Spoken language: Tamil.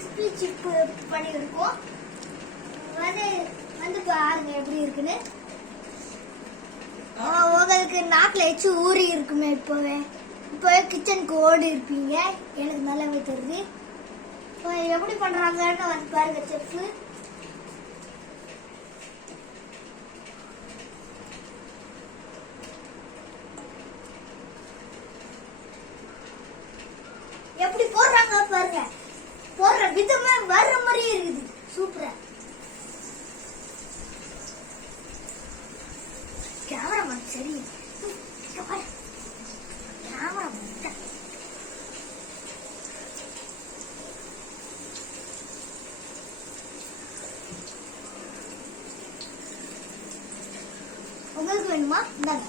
கிறிஸ்பி சிப் பண்ணியிருக்கோம். வந்து பாருங்க எப்படி இருக்குன்னு. உங்களுக்கு நாக்கில் வச்சு ஊறி இருக்குமே. இப்போவே கிச்சனுக்கு ஓடி இருப்பீங்க, எனக்கு நல்லாவே தெரியுது. இப்போ எப்படி பண்றாங்கன்னு வந்து பாருங்க செஃப். எப்படி போடுறாங்க பாருங்க. போடுற விதமே வர்ற மாதிரியே இருக்குது. சூப்பரா. கேமராமேன் சரி. உங்களுக்கு வேணுமா? இந்தாங்க.